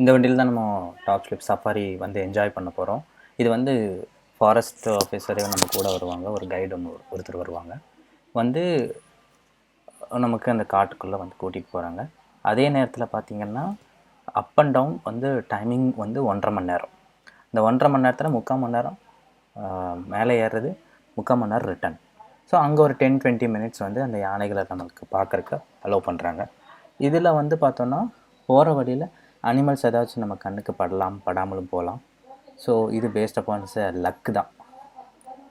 இந்த வண்டியில் தான் நம்ம டாப் ஸ்லிப் சஃபாரி வந்து என்ஜாய் பண்ண போகிறோம். இது வந்து ஃபாரஸ்ட் ஆஃபீஸரே நம்ம கூட வருவாங்க, ஒரு கைடு ஒருத்தர் வருவாங்க, வந்து நமக்கு அந்த காட்டுக்குள்ளே வந்து கூட்டிகிட்டு போகிறாங்க. அதே நேரத்தில் பார்த்திங்கன்னா அப் அண்ட் டவுன் வந்து டைமிங் வந்து 1.5 மணி நேரம். இந்த 1.5 மணி நேரத்தில் 3/4 மணி நேரம் மேலே ஏறுறது, 3/4 மணி நேரம் ரிட்டன். ஸோ அங்கே ஒரு 10-20 மினிட்ஸ் வந்து அந்த யானைகளை நமக்கு பார்க்குறக்கு அலோவ் பண்ணுறாங்க. இதில் வந்து பார்த்தோன்னா போகிற வழியில் அனிமல்ஸ் ஏதாச்சும் நம்ம கண்ணுக்கு படாமலும் போகலாம். ஸோ இது பேஸ்ட் அப்பான் லக்கு தான்.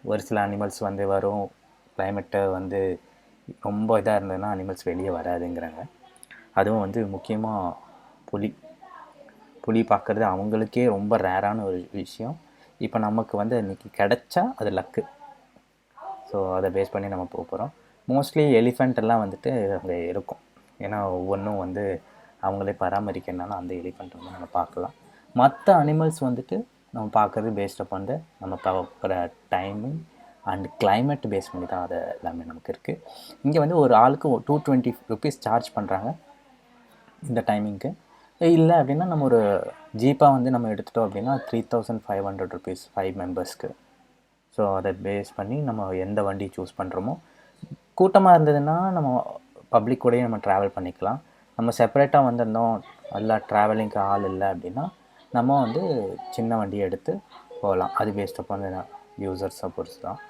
ஒரு சில அனிமல்ஸ் வந்து வரும், கிளைமேட்டை வந்து ரொம்ப இதாக இருந்ததுன்னா அனிமல்ஸ் வெளியே வராதுங்கிறாங்க. அதுவும் வந்து முக்கியமாக புலி பார்க்குறது அவங்களுக்கே ரொம்ப ரேரான ஒரு விஷயம். இப்போ நமக்கு வந்து இன்றைக்கி கிடச்சா அது லக்கு. ஸோ அதை பேஸ் பண்ணி நம்ம போகிறோம். மோஸ்ட்லி எலிஃபெண்ட் எல்லாம் வந்துட்டு அங்கே இருக்கும். ஏன்னா ஒவ்வொன்றும் வந்து அவங்களே பராமரிக்கிறதுனால அந்த எலிஃபெண்ட் வந்து நம்ம பார்க்கலாம். மற்ற அனிமல்ஸ் வந்துட்டு நம்ம பார்க்குறது பேஸ்ட் அப் வந்து நம்ம பார்க்குற டைமிங் அண்ட் கிளைமேட் பேஸ் பண்ணி தான் அது எல்லாமே நமக்கு இருக்குது. இங்கே வந்து ஒரு ஆளுக்கு 220 ருபீஸ் சார்ஜ் பண்ணுறாங்க இந்த டைமிங்க்கு. இல்லை அப்படின்னா நம்ம ஒரு ஜீப்பாக வந்து நம்ம எடுத்துட்டோம் அப்படின்னா 3500 ருபீஸ் 5 மெம்பர்ஸ்க்கு. ஸோ அதை பேஸ் பண்ணி நம்ம எந்த வண்டி சூஸ் பண்ணுறோமோ, கூட்டமாக இருந்ததுன்னா நம்ம பப்ளிக் கூடயே நம்ம ட்ராவல் பண்ணிக்கலாம். நம்ம செப்பரேட்டாக வந்திருந்தோம், நல்லா ட்ராவலிங்க்கு ஆள் இல்லை அப்படின்னா நம்ம வந்து சின்ன வண்டியை எடுத்து போகலாம். அது பேஸ்ட் அப் வந்து யூசர்ஸ் சப்போர்ட்ஸ் தான்.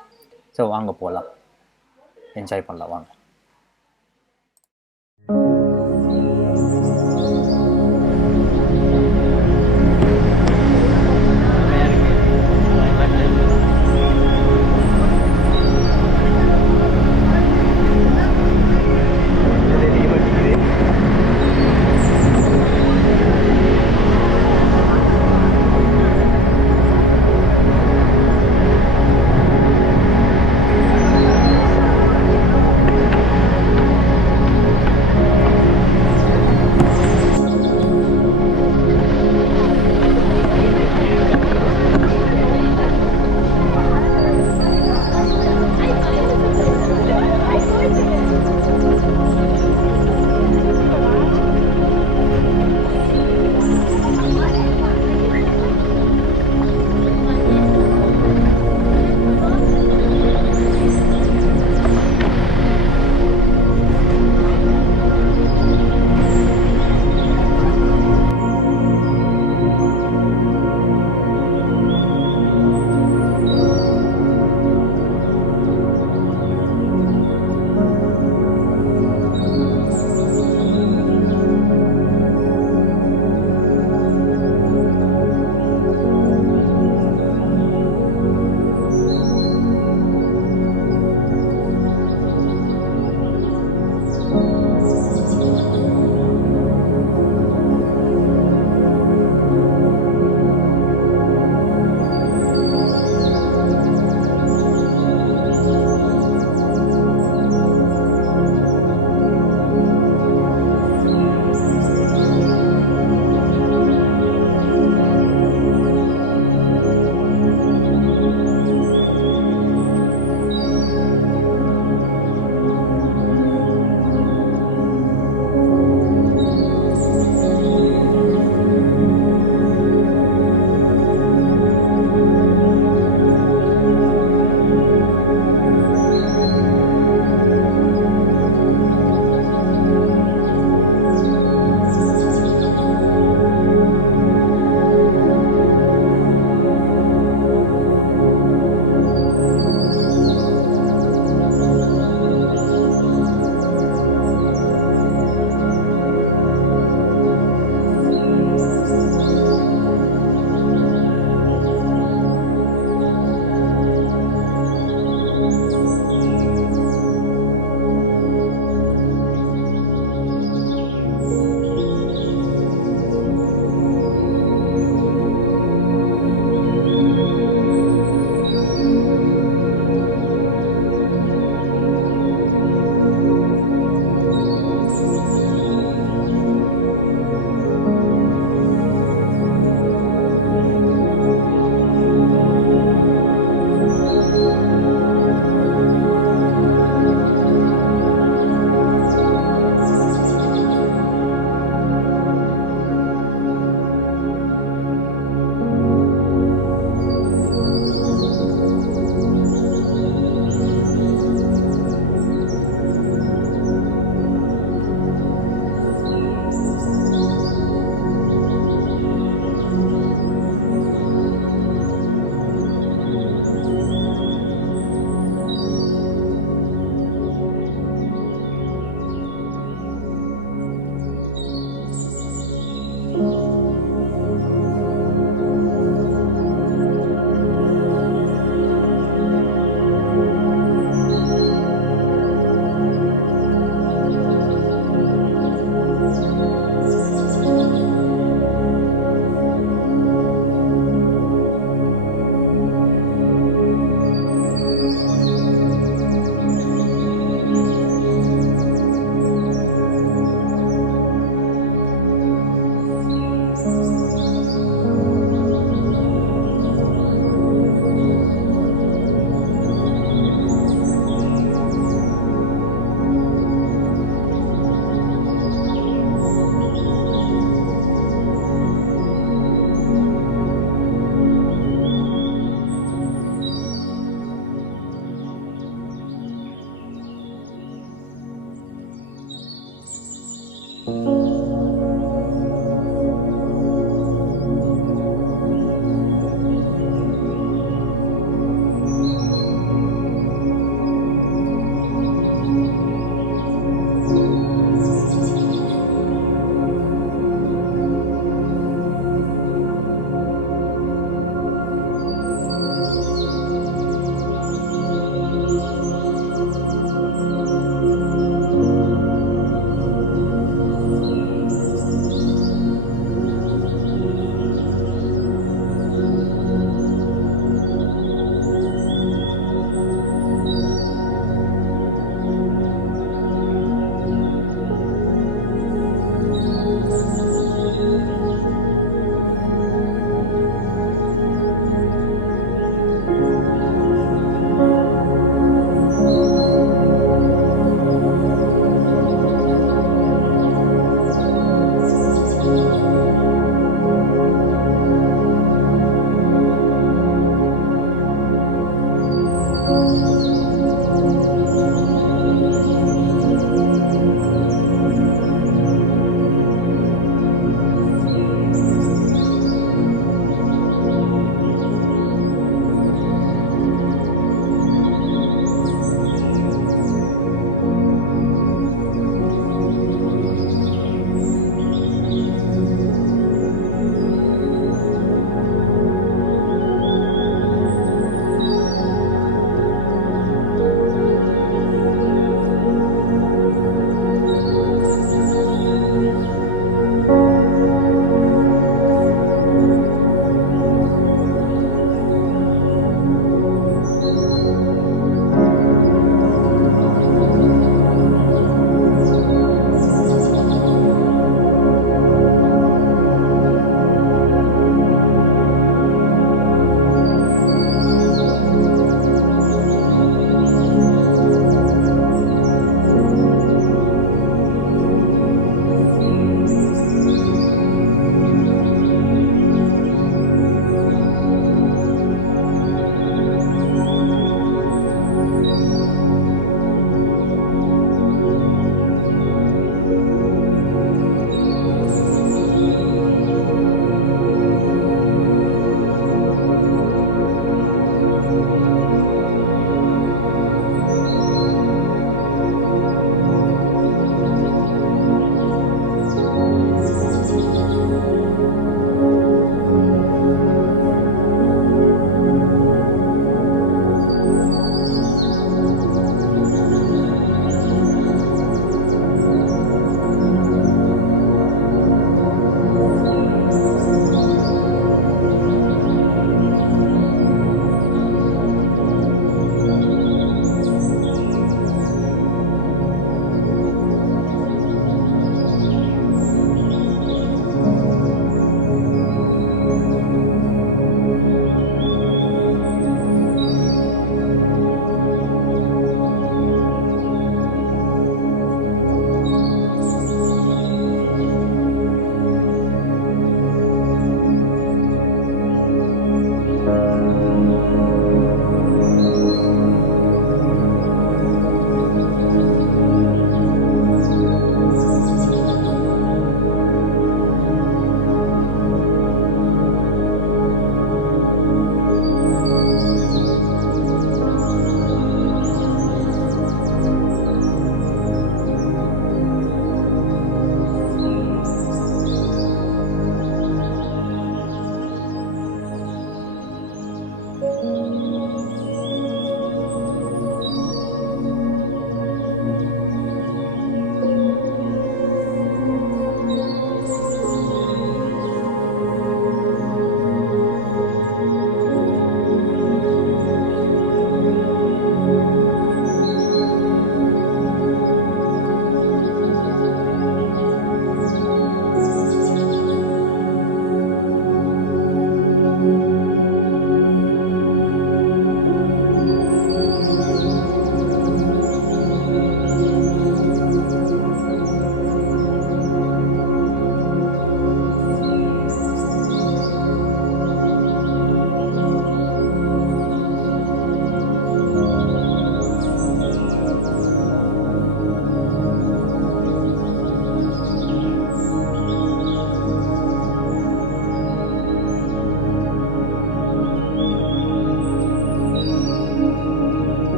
ஸோ வாங்க போகலாம், என்ஜாய் பண்ணலாம் வாங்க.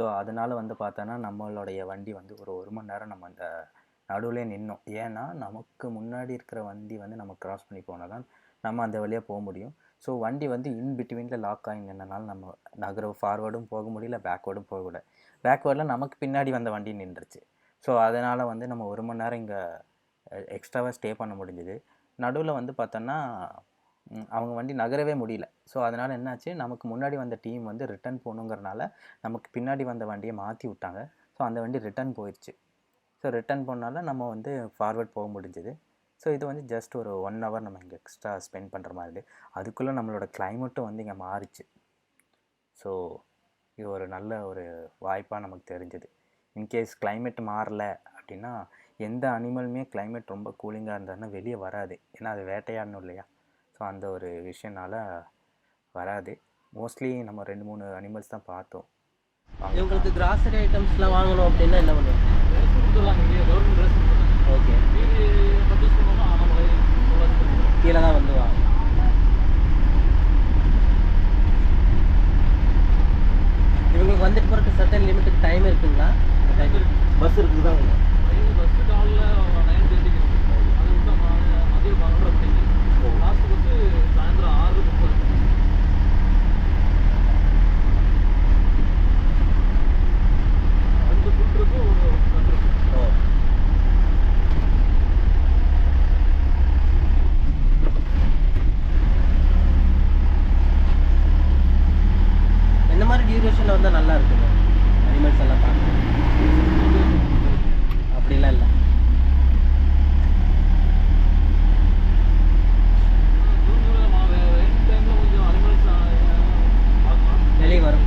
ஸோ அதனால் வந்து பார்த்தோன்னா நம்மளுடைய வண்டி வந்து ஒரு 1 மணி நேரம் நம்ம அந்த நடுவில் நின்னோம். ஏன்னா நமக்கு முன்னாடி இருக்கிற வண்டி வந்து நம்ம கிராஸ் பண்ணி போனால் தான் நம்ம அந்த வழியாக போக முடியும். ஸோ வண்டி வந்து இன் பிட்வீனில் லாக் ஆகி நின்றனால நம்ம ஃபார்வேர்டும் போக முடியல, பேக்வேர்டும் போகக்கூடாது. பேக்வேர்டில் நமக்கு பின்னாடி வந்த வண்டி நின்றுச்சு. ஸோ அதனால் வந்து நம்ம 1 மணி நேரம் இங்கே எக்ஸ்ட்ராவாக ஸ்டே பண்ண முடிஞ்சுது. நடுவில் வந்து பார்த்தோன்னா அவங்க வண்டி நகரவே முடியல. ஸோ அதனால் என்னாச்சு, நமக்கு முன்னாடி வந்த டீம் வந்து ரிட்டன் போகணுங்கிறனால நமக்கு பின்னாடி வந்த வண்டியை மாற்றி விட்டாங்க. ஸோ அந்த வண்டி ரிட்டன் போயிடுச்சு. ஸோ ரிட்டன் போனால நம்ம வந்து ஃபார்வர்ட் போக முடிஞ்சுது. ஸோ இது வந்து ஜஸ்ட் ஒரு 1 ஹவர் நம்ம இங்கே எக்ஸ்ட்ரா ஸ்பெண்ட் பண்ணுற மாதிரி. அதுக்குள்ளே நம்மளோட கிளைமேட்டும் வந்து இங்கே மாறிச்சு. ஸோ இது ஒரு நல்ல ஒரு வாய்ப்பாக நமக்கு தெரிஞ்சுது. இன்கேஸ் கிளைமேட் மாறல அப்படின்னா எந்த அனிமலுமே கிளைமேட் ரொம்ப கூலிங்காக இருந்ததுன்னா வெளியே வராது. ஏன்னா அது வேட்டையாடணும் இல்லையா? ஸோ அந்த ஒரு விஷயனால வராது. மோஸ்ட்லி நம்ம 2-3 அனிமல்ஸ் தான் பார்த்தோம். உங்களுக்கு கிராசரி ஐட்டம்ஸ்லாம் வாங்கணும் அப்படின்னா என்ன பண்ணுவோம்? ஓகே, கீழே தான் வந்து வாங்க. இவங்களுக்கு வந்துட்டு போகிறதுக்கு சர்டன் லிமிட்டுக்கு டைம் இருக்குங்களா? பஸ் இருக்குது தான். பஸ்ஸு காலையில் 9:30 அதை விட்டு மதியம் 12 மணிக்கு, லாஸ்ட் பஸ்ஸு சாயந்தரம் 6:30. அந்த ஃபுட்ருக்கு ஒரு 10 ரூபாய். என்ன மாதிரி டியூரேஷனில் வந்தால் நல்லா இருக்குங்க அனிமல்ஸ் எல்லாம் பார்க்க? அப்படிலாம் இல்லை. வெளியே வரும்.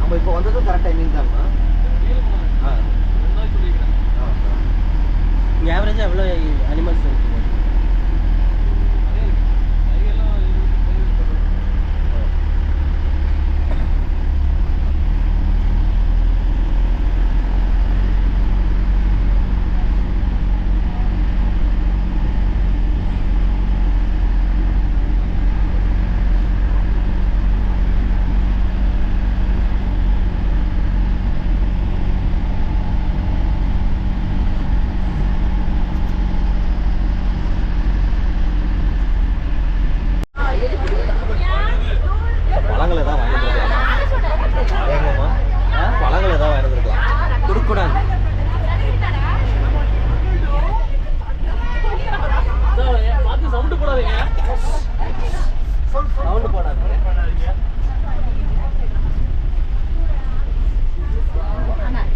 நம்ம இப்போ வந்ததும் கரெக்ட் டைமிங் தான்மா. ஆவரேஜாக எவ்வளோ அனிமல்ஸ் இருக்குது?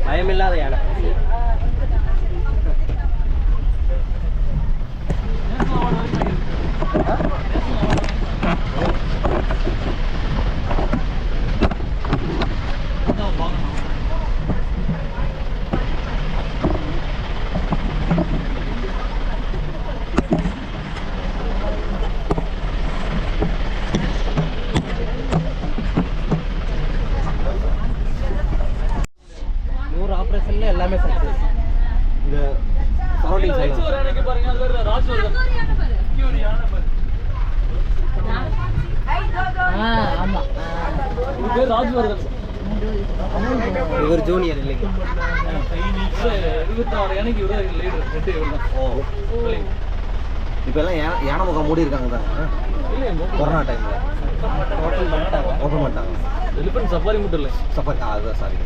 பயமில்லாத யானை. எல்லாமே சக்சஸ். இந்த சரௌண்டிங் சைடு வரேனக்கு பாருங்க, அது வேற ராஜ்வர்தன் கியூரி யானை பாரு. ஆமா, இது ராஜ்வர்தன். இவர் ஜூனியர் இல்லைங்க, 26 யானைக்கு இவர லீடர். ரெண்டு இவர்தான். ஓ, இப்போ எல்லாம் யானை முகம் மூடி இருக்காங்க தான். இல்ல, கொரோனா டைம்ல ஓபன் பண்ணிட்டாங்க. எலிஃபண்ட் சஃபாரி மட்டும் இல்லை, சஃபாரி அதுதான். சாரி.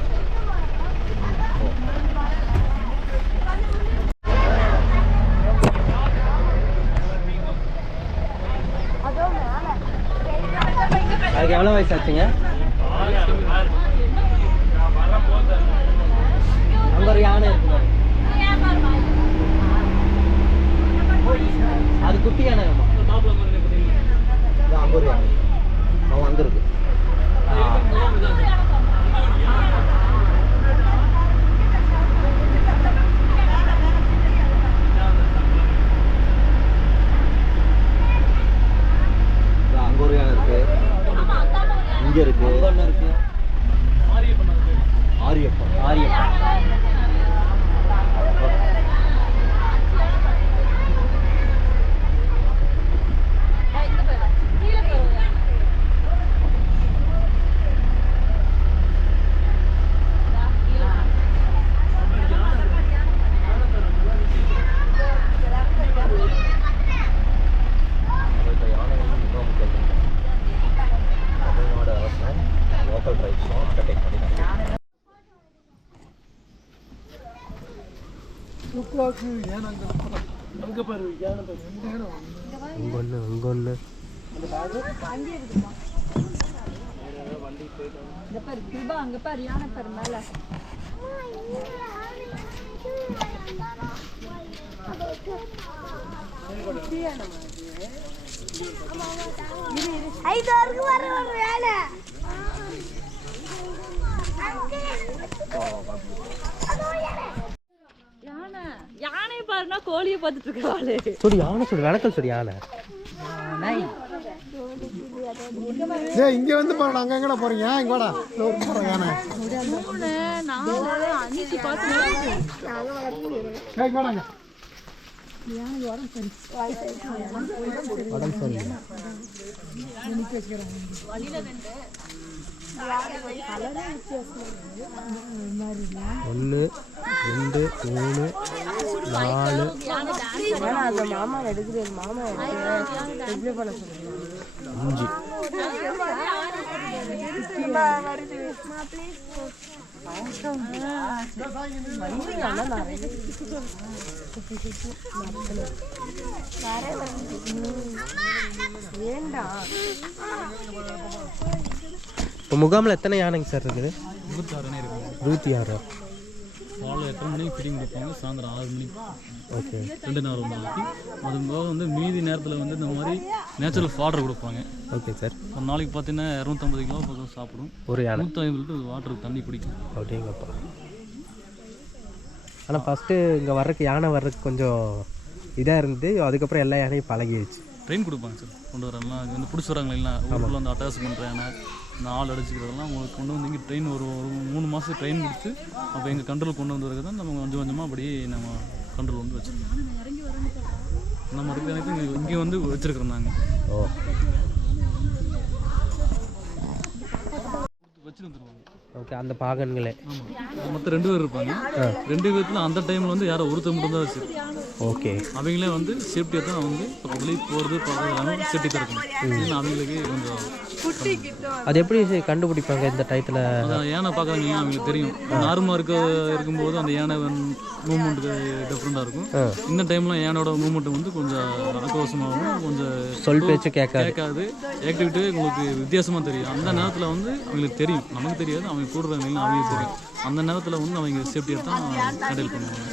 அதுக்கு எவ்வளோ வயசு ஆச்சுங்க? அங்கே ஒரு யானை இருக்கு, அது குட்டி யானை. அங்கே ஒரு யானை அவன் வந்துருக்கு. அங்கே ஒரு யானை இருக்கு, இங்க இருக்கு, இருக்கு ஆரியப்பன். ஆரியப்பன் ஒன்று அங்க பாரு யானை பாரு மேல யானை பாருன்னா கோழியை பார்த்துட்டு இருக்காளே சொல்லி யானை சொல்லி விளக்கல் சொல்லி யானை இங்க வந்து பாருங்க அங்க எங்கடா போறீங்க இங்க வாடா போறோம் யானை வாடாங்க உடம்பு சொல்லி ஒன்று 2 3 4 மாமா எடுக்குது மாமா 5 இப்போ முகாமில் எத்தனை யானைங்க சார் இருக்குது? 26 இருக்கும். 26. காலை 8 மணிக்கு ஃபிட்டிங் கொடுப்பாங்க, சாயந்தரம் 6 மணிக்கு. ஓகே. 2 நேரம் நாளைக்கு. அது போக வந்து மீதி நேரத்தில் வந்து இந்த மாதிரி நேச்சுரல் ஃபாடர் கொடுப்பாங்க. Okay sir. ஒரு நாளைக்கு பார்த்தீங்கன்னா 250 கிலோ பக்கம் சாப்பிடும். ஒரு யானை 150 லிட்டர் வாட்டருக்கு தண்ணி குடிக்கும். அப்படிங்கப்பா. ஆனால் ஃபஸ்ட்டு இங்கே வர்றதுக்கு யானை வர்றதுக்கு கொஞ்சம் இதாக இருந்து அதுக்கப்புறம் எல்லா யானையும் பழகிடுச்சு. ட்ரெயின் கொடுப்பாங்க சார், கொண்டு வரலாம். அது வந்து பிடிச்சி வராங்க இல்லைன்னா ஊருக்குள்ள வந்து அட்டாச் பண்ணுற யானை, இந்த ஆள் அடிச்சுக்கிறதெல்லாம் உங்களுக்கு கொண்டு வந்து இங்கே ட்ரெயின் ஒரு 3 மாதம் ட்ரெயின் கொடுத்து அப்போ எங்கள் கண்ட்ரோல் கொண்டு வந்து வரது தான் நம்ம கொஞ்சம் கொஞ்சமாக அப்படியே நம்ம கண்ட்ரோல் வந்து வச்சுருக்கோம். நம்ம இருக்க எனக்கு இங்கே வந்து வச்சுருக்கிறோம் நாங்கள். ஓ வச்சுட்டு வந்துடுவாங்க. ஓகே. அந்த பாகன்களே. ஆமாம், மொத்தம் 2 பேர் இருப்பாங்க. 2 பேர்த்தில் அந்த டைமில் வந்து யாரோ ஒருத்தர் மட்டும் தான் வச்சு. ஓகே. அவங்களே வந்து சேஃப்டியாக தான் வந்து வெளியே போகிறது பார்க்கறது சேஃப்டி தான் இருக்கணும். அவங்களுக்கு கொஞ்சம் அது எப்படி கண்டுபிடிப்பாங்க இந்த டயத்தில்? யானை பார்க்குறாங்க அவங்களுக்கு தெரியும். நார்மலாக இருக்கும்போது அந்த யானை மூவ்மெண்ட்டு டிஃப்ரெண்ட்டாக இருக்கும். இந்த டைம்ல யானோட மூவ்மெண்ட் வந்து கொஞ்சம் ஆக்ரோஷமாகவும் கொஞ்சம் சொல் பேச்சு கேட்காது. ஆக்டிவிட்டி உங்களுக்கு வித்தியாசமாக தெரியும். அந்த நேரத்தில் வந்து அவங்களுக்கு தெரியும், நமக்கு தெரியாது, அவங்க கூடுறாங்க அவங்களுக்கு தெரியும். அந்த நேரத்தில் வந்து அவங்க சேஃப்டியாக தான் ஹேண்டில் பண்ணுவாங்க.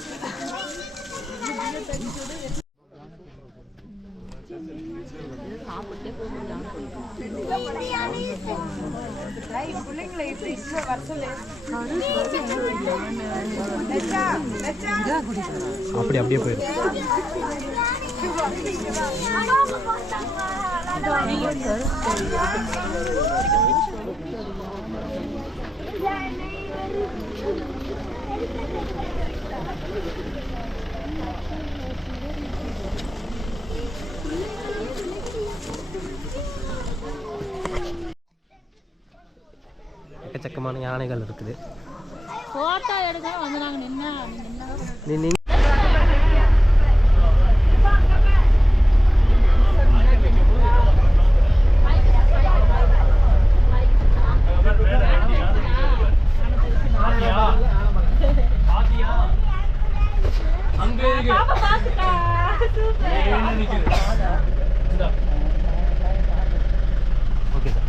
அப்படியே போயிடும். எக்கச்சக்கமான யானைகள் இருக்குது. போட்டோ எடுக்கணும் வந்து நாங்கள் நீ ஓகே சார்.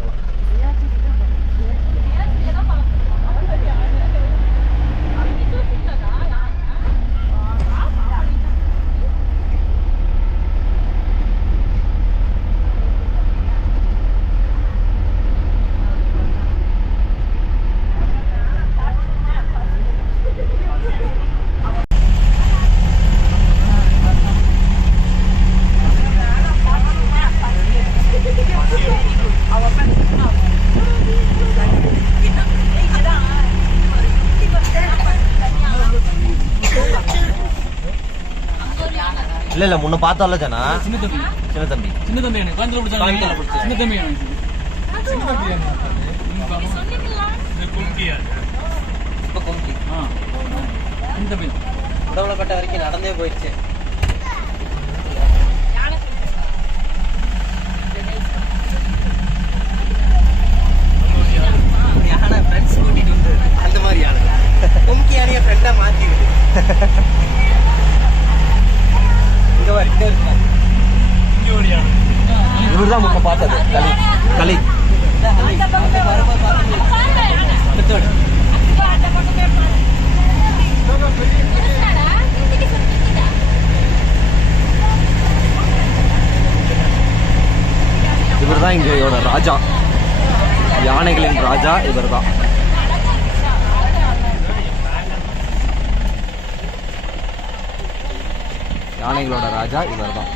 இல்ல முன்ன பார்த்தோம்ல ஜனா. சின்ன தம்பி எனக்கு கோயம்புத்தூர் பிடிச்சாங்க. சின்ன தம்பி எனக்கு உடவுளப்பட்ட வரைக்கும் நடந்தே போயிடுச்சு. யானை ஃப்ரெண்ட்ஸ் கூட்டிட்டு வந்து அந்த மாதிரி யானை கும்கி யானையை ஃப்ரெண்டா மாத்திடுது. களி இவர் தான் இங்கேயோட ராஜா, யானைகளின் ராஜா இவர் தான். யானைகளோட ராஜா இவர் தான்.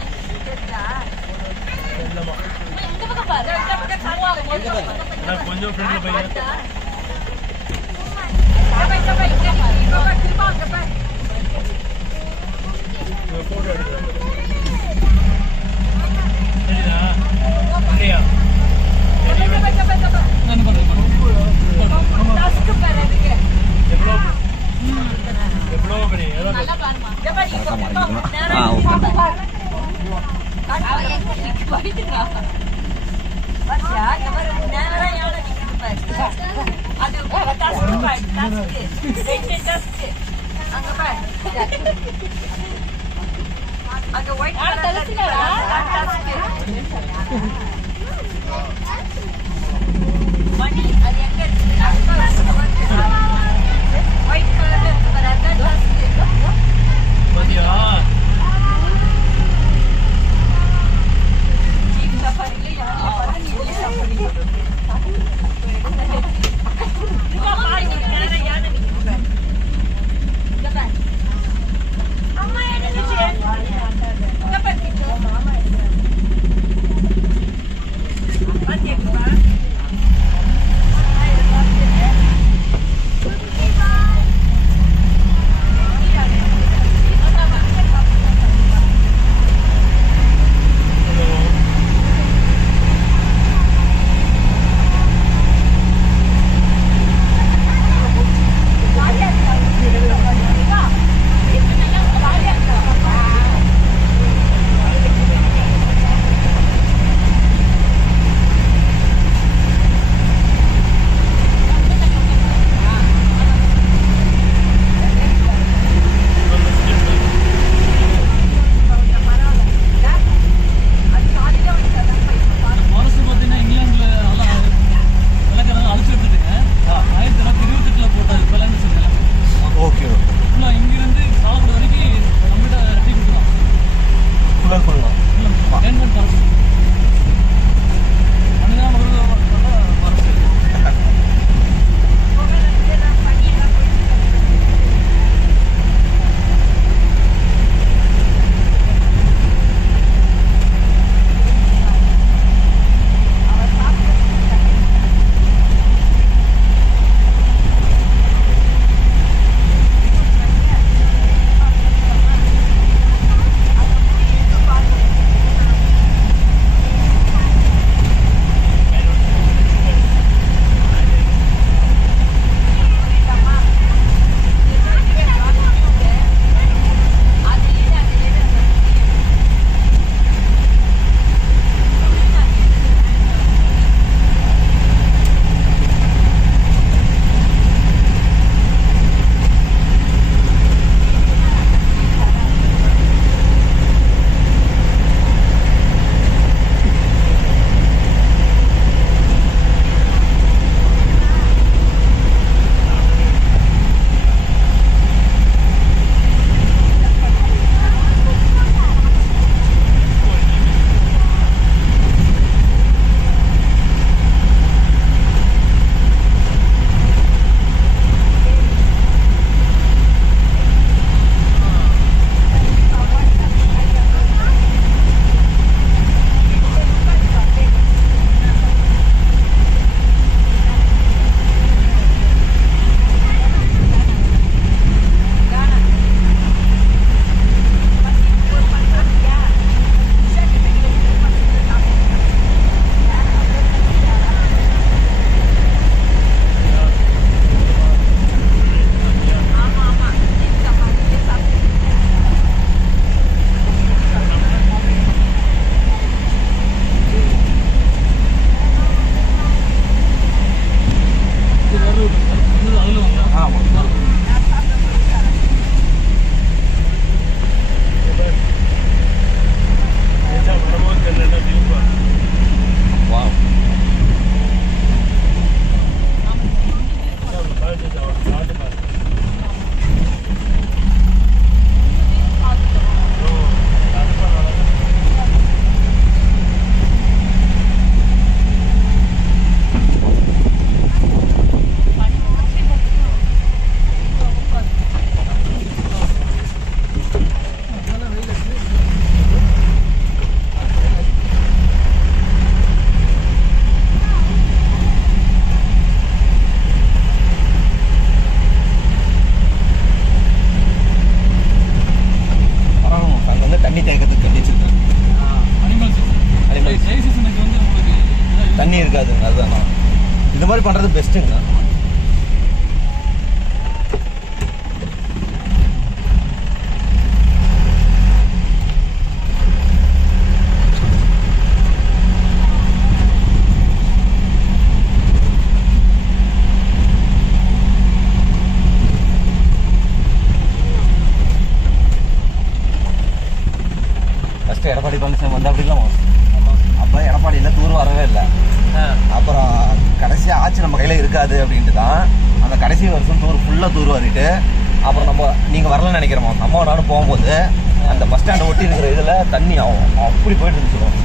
மாதிரி பண்ணுறது பெஸ்ட்டுங்க. ஃபஸ்ட்டு எடப்பாடி பழனிசாமி வந்து அப்படிலாம் அப்போ எடப்பாடியில் தூர் வரவே இல்லை. அப்புறம் கடைசியாக ஆட்சி நம்ம கையில் இருக்காது அப்படின்ட்டு தான் அந்த கடைசி வருஷம் ஃபுல்லாக தூர் வாரிட்டு அப்புறம் நம்ம நீங்கள் வரலன்னு நினைக்கிறோம். அம்மா நானும் போகும்போது அந்த பஸ் ஸ்டாண்டை ஒட்டி இருக்கிற இதில் தண்ணி ஆகும் அப்படி போயிட்டு இருந்துச்சிடும்.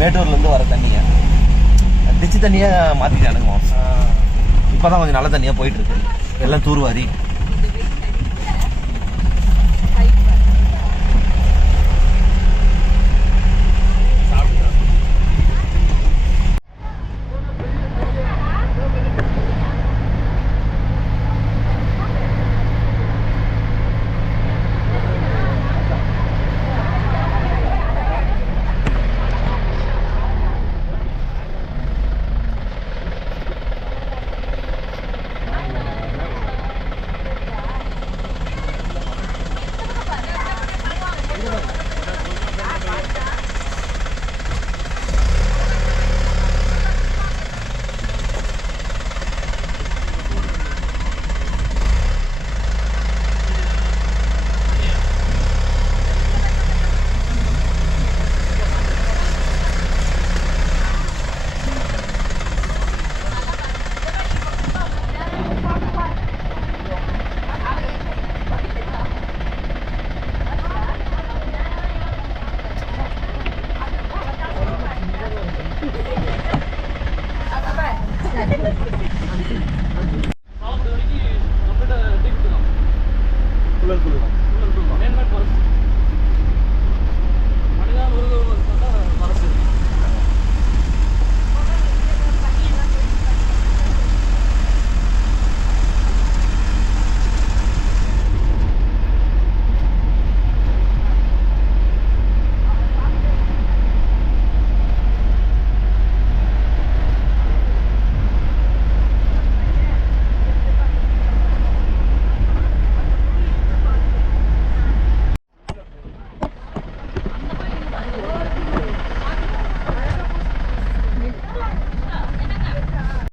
மேட்டூர்லேருந்து வர தண்ணியை டிச்சு தண்ணியை மாற்றிட்டானுங்க. இப்போ தான் கொஞ்சம் நல்ல தண்ணியாக போயிட்டுருக்கு எல்லாம் தூர்வாரி.